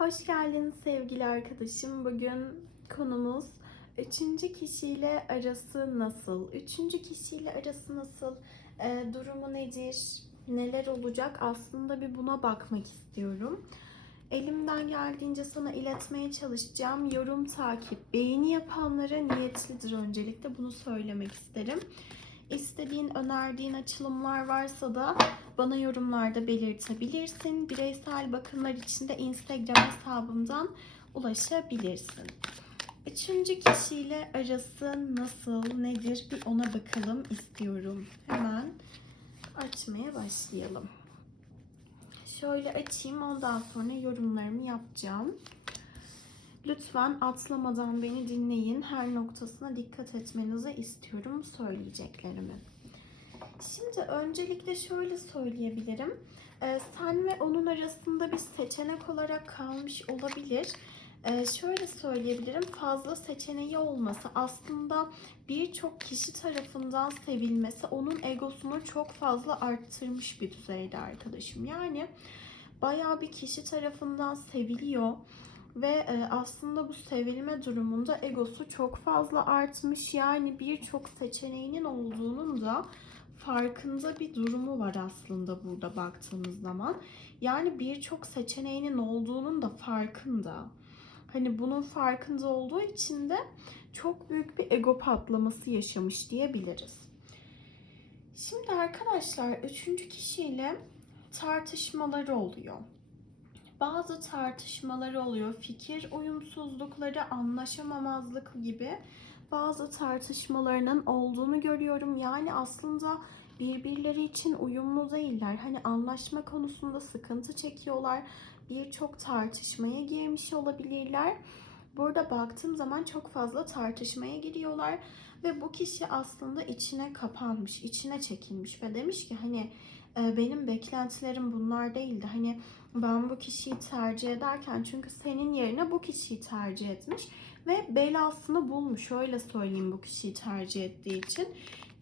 Hoş geldiniz sevgili arkadaşım. Bugün konumuz üçüncü kişiyle arası nasıl? Üçüncü kişiyle arası nasıl? Ee, durumu nedir? Neler olacak? Aslında bir buna bakmak istiyorum. Elimden geldiğince sana iletmeye çalışacağım. Yorum, takip, beğeni yapanlara niyetlidir öncelikle. Bunu söylemek isterim. İstediğin, önerdiğin açılımlar varsa da bana yorumlarda belirtebilirsin. Bireysel bakımlar için de Instagram hesabımdan ulaşabilirsin. Üçüncü kişiyle arası nasıl, nedir bir ona bakalım istiyorum. Hemen açmaya başlayalım. Şöyle açayım ondan sonra yorumlarımı yapacağım. Lütfen atlamadan beni dinleyin. Her noktasına dikkat etmenizi istiyorum söyleyeceklerimi. Şimdi öncelikle şöyle söyleyebilirim. Ee, sen ve onun arasında bir seçenek olarak kalmış olabilir. Ee, şöyle söyleyebilirim. Fazla seçeneği olması aslında birçok kişi tarafından sevilmesi onun egosunu çok fazla arttırmış bir düzeyde arkadaşım. Yani bayağı bir kişi tarafından seviliyor ve e, aslında bu sevilme durumunda egosu çok fazla artmış. Yani birçok seçeneğinin olduğunun da farkında bir durumu var aslında burada baktığımız zaman. Yani birçok seçeneğinin olduğunun da farkında. Hani bunun farkında olduğu için de çok büyük bir ego patlaması yaşamış diyebiliriz. Şimdi arkadaşlar üçüncü kişiyle tartışmaları oluyor. Bazı tartışmaları oluyor. Fikir uyumsuzlukları, anlaşamamazlık gibi bazı tartışmalarının olduğunu görüyorum. Yani aslında birbirleri için uyumlu değiller. Hani anlaşma konusunda sıkıntı çekiyorlar. Birçok tartışmaya girmiş olabilirler. Burada baktığım zaman çok fazla tartışmaya giriyorlar ve bu kişi aslında içine kapanmış, içine çekilmiş ve demiş ki hani benim beklentilerim bunlar değildi. Hani ben bu kişiyi tercih ederken çünkü senin yerine bu kişiyi tercih etmiş ve belasını bulmuş. Öyle söyleyeyim bu kişiyi tercih ettiği için.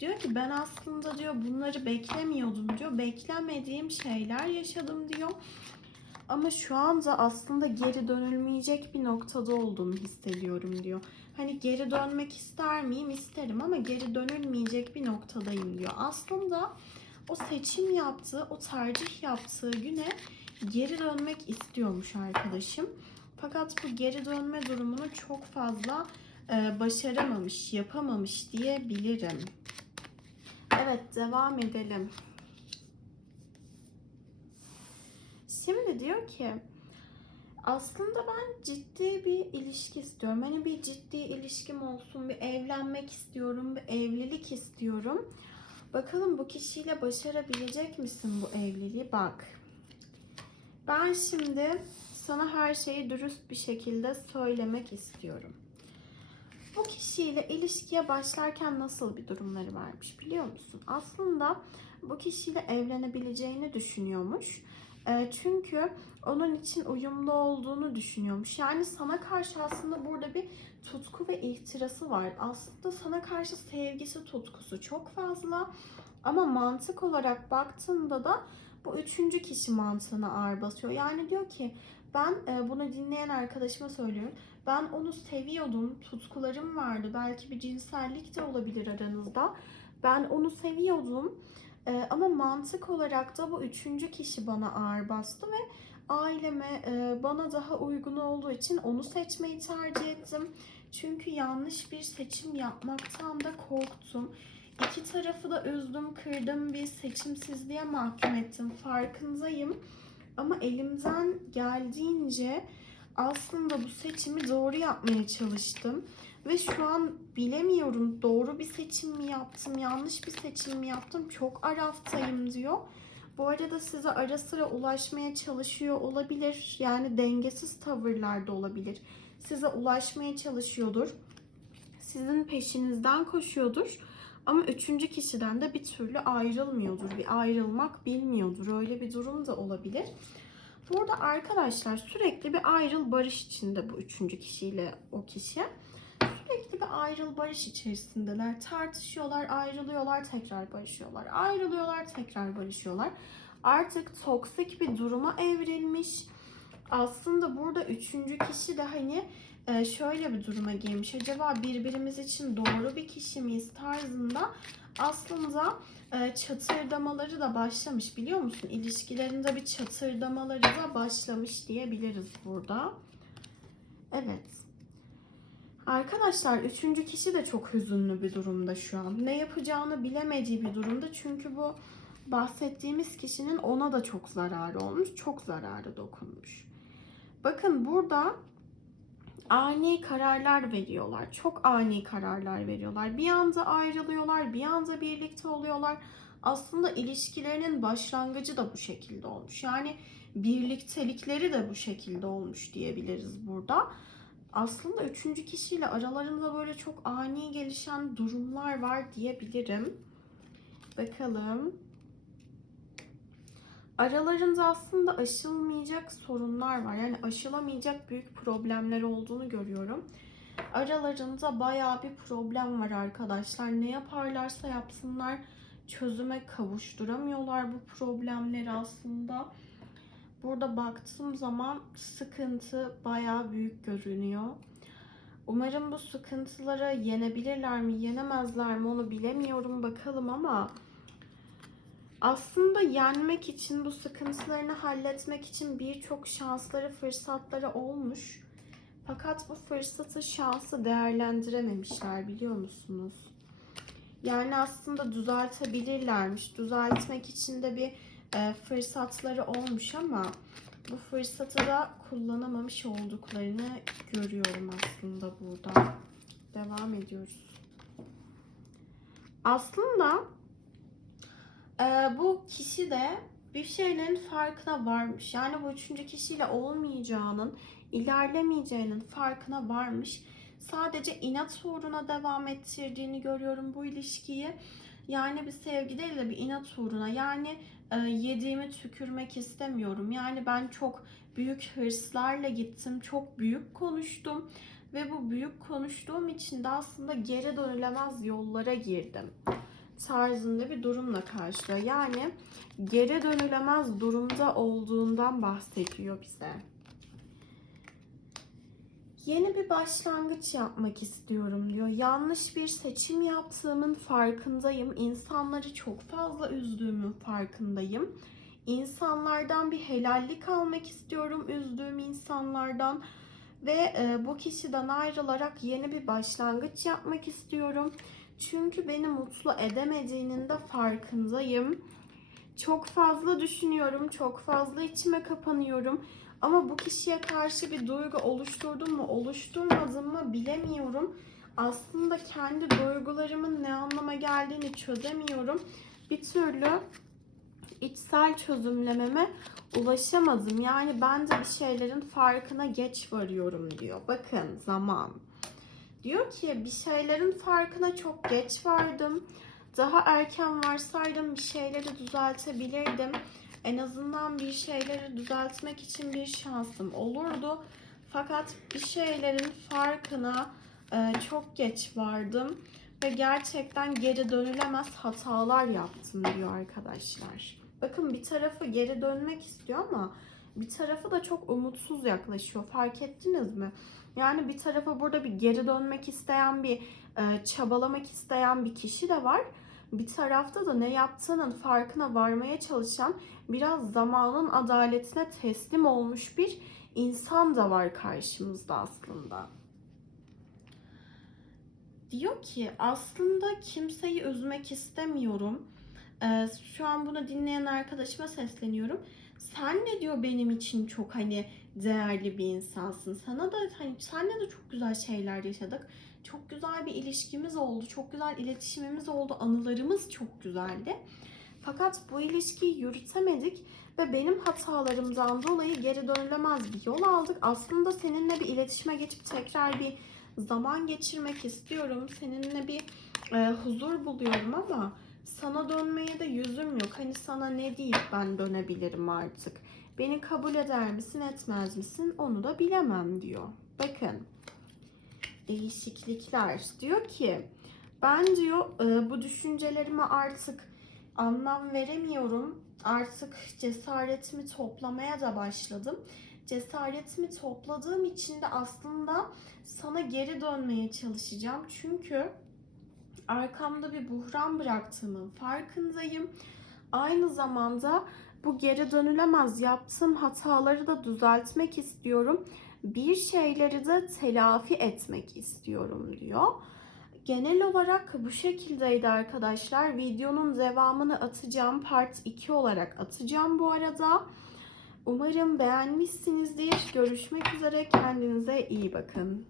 Diyor ki ben aslında diyor bunları beklemiyordum diyor. Beklemediğim şeyler yaşadım diyor. Ama şu anda aslında geri dönülmeyecek bir noktada olduğunu hissediyorum diyor. Hani geri dönmek ister miyim? İsterim ama geri dönülmeyecek bir noktadayım diyor. Aslında o seçim yaptığı, o tercih yaptığı güne geri dönmek istiyormuş arkadaşım. Fakat bu geri dönme durumunu çok fazla e, başaramamış, yapamamış diyebilirim. Evet, devam edelim. Şimdi diyor ki aslında ben ciddi bir ilişki istiyorum. Hani bir ciddi ilişkim olsun, bir evlenmek istiyorum, bir evlilik istiyorum. Bakalım bu kişiyle başarabilecek misin bu evliliği? Bak. Ben şimdi sana her şeyi dürüst bir şekilde söylemek istiyorum. Bu kişiyle ilişkiye başlarken nasıl bir durumları varmış biliyor musun? Aslında bu kişiyle evlenebileceğini düşünüyormuş. E, Çünkü onun için uyumlu olduğunu düşünüyormuş. Yani sana karşı aslında burada bir tutku ve ihtirası var. Aslında sana karşı sevgisi, tutkusu çok fazla. Ama mantık olarak baktığında da bu üçüncü kişi mantığına ağır basıyor. Yani diyor ki ben e, bunu dinleyen arkadaşıma söylüyorum. Ben onu seviyordum, tutkularım vardı. Belki bir cinsellik de olabilir aranızda. Ben onu seviyordum. E, ama mantık olarak da bu üçüncü kişi bana ağır bastı ve aileme e, bana daha uygun olduğu için onu seçmeyi tercih ettim. Çünkü yanlış bir seçim yapmaktan da korktum. İki tarafı da üzdüm, kırdım, bir seçimsizliğe mahkum ettim. Farkındayım. Ama elimden geldiğince aslında bu seçimi doğru yapmaya çalıştım. Ve şu an bilemiyorum doğru bir seçim mi yaptım, yanlış bir seçim mi yaptım. Çok araftayım diyor. Bu arada size ara sıra ulaşmaya çalışıyor olabilir. Yani dengesiz tavırlarda olabilir. Size ulaşmaya çalışıyordur. Sizin peşinizden koşuyordur. Ama üçüncü kişiden de bir türlü ayrılmıyordur. Bir ayrılmak bilmiyordur. Öyle bir durum da olabilir. Burada arkadaşlar sürekli bir ayrıl barış içinde bu üçüncü kişiyle o kişi. Bir ayrıl barış içerisindeler. Tartışıyorlar, ayrılıyorlar, tekrar barışıyorlar. Ayrılıyorlar, tekrar barışıyorlar. Artık toksik bir duruma evrilmiş. Aslında burada üçüncü kişi de hani e, şöyle bir duruma girmiş. Acaba birbirimiz için doğru bir kişi miyiz tarzında aslında e, çatırdamaları da başlamış biliyor musun? İlişkilerinde bir çatırdamaları da başlamış diyebiliriz burada. Evet. Arkadaşlar üçüncü kişi de çok hüzünlü bir durumda şu an. Ne yapacağını bilemediği bir durumda. Çünkü bu bahsettiğimiz kişinin ona da çok zararı olmuş. Çok zararı dokunmuş. Bakın burada ani kararlar veriyorlar. Çok ani kararlar veriyorlar. Bir anda ayrılıyorlar, bir anda birlikte oluyorlar. Aslında ilişkilerinin başlangıcı da bu şekilde olmuş. Yani birliktelikleri de bu şekilde olmuş diyebiliriz burada. Aslında üçüncü kişiyle aralarında böyle çok ani gelişen durumlar var diyebilirim. Bakalım. Aralarında aslında aşılmayacak sorunlar var. Yani aşılamayacak büyük problemler olduğunu görüyorum. Aralarında bayağı bir problem var arkadaşlar. Ne yaparlarsa yapsınlar çözüme kavuşturamıyorlar bu problemleri aslında. Burada baktığım zaman sıkıntı bayağı büyük görünüyor. Umarım bu sıkıntıları yenebilirler mi, yenemezler mi onu bilemiyorum bakalım ama aslında yenmek için, bu sıkıntılarını halletmek için birçok şansları, fırsatları olmuş. Fakat bu fırsatı, şansı değerlendirememişler biliyor musunuz? Yani aslında düzeltebilirlermiş. Düzeltmek için de bir e, fırsatları olmuş ama bu fırsatı da kullanamamış olduklarını görüyorum aslında burada. Devam ediyoruz. Aslında e, bu kişi de bir şeylerin farkına varmış. Yani bu üçüncü kişiyle olmayacağının, ilerlemeyeceğinin farkına varmış. Sadece inat uğruna devam ettirdiğini görüyorum bu ilişkiyi. Yani bir sevgi değil de bir inat uğruna. Yani yediğimi tükürmek istemiyorum. Yani ben çok büyük hırslarla gittim. Çok büyük konuştum. Ve bu büyük konuştuğum için de aslında geri dönülemez yollara girdim. Tarzında bir durumla karşılıyor. Yani geri dönülemez durumda olduğundan bahsediyor bize. Yeni bir başlangıç yapmak istiyorum diyor. Yanlış bir seçim yaptığımın farkındayım. İnsanları çok fazla üzdüğümün farkındayım. İnsanlardan bir helallik almak istiyorum üzdüğüm insanlardan ve e, bu kişiden ayrılarak yeni bir başlangıç yapmak istiyorum. Çünkü beni mutlu edemediğinin de farkındayım. Çok fazla düşünüyorum, çok fazla içime kapanıyorum. Ama bu kişiye karşı bir duygu oluşturdum mu, oluşturmadım mı bilemiyorum. Aslında kendi duygularımın ne anlama geldiğini çözemiyorum. Bir türlü içsel çözümlememe ulaşamadım. Yani ben de bir şeylerin farkına geç varıyorum diyor. Bakın zaman. Diyor ki bir şeylerin farkına çok geç vardım. Daha erken varsaydım bir şeyleri düzeltebilirdim. En azından bir şeyleri düzeltmek için bir şansım olurdu. Fakat bir şeylerin farkına e, çok geç vardım ve gerçekten geri dönülemez hatalar yaptım diyor arkadaşlar. Bakın bir tarafı geri dönmek istiyor ama bir tarafı da çok umutsuz yaklaşıyor. Fark ettiniz mi? Yani bir tarafa burada bir geri dönmek isteyen bir e, çabalamak isteyen bir kişi de var. Bir tarafta da ne yaptığının farkına varmaya çalışan biraz zamanın adaletine teslim olmuş bir insan da var karşımızda aslında. Diyor ki aslında kimseyi üzmek istemiyorum. Ee, şu an bunu dinleyen arkadaşıma sesleniyorum. Sen de diyor benim için çok hani değerli bir insansın. Sana da hani senle de çok güzel şeyler yaşadık. Çok güzel bir ilişkimiz oldu. Çok güzel iletişimimiz oldu. Anılarımız çok güzeldi. Fakat bu ilişkiyi yürütemedik ve benim hatalarımdan dolayı geri dönülemez bir yol aldık. Aslında seninle bir iletişime geçip tekrar bir zaman geçirmek istiyorum. Seninle bir e, huzur buluyorum ama sana dönmeye de yüzüm yok. Hani sana ne deyip ben dönebilirim artık. Beni kabul eder misin etmez misin onu da bilemem diyor. Bakın değişiklikler diyor ki ben diyor e, bu düşüncelerime artık anlam veremiyorum. Artık cesaretimi toplamaya da başladım. cesaretimi topladığım için de aslında sana geri dönmeye çalışacağım. Çünkü arkamda bir buhran bıraktığımın farkındayım. Aynı zamanda bu geri dönülemez yaptığım hataları da düzeltmek istiyorum. Bir şeyleri de telafi etmek istiyorum diyor. Genel olarak bu şekildeydi arkadaşlar. Videonun devamını atacağım. Part 2 olarak atacağım bu arada. Umarım beğenmişsinizdir. Görüşmek üzere. Kendinize iyi bakın.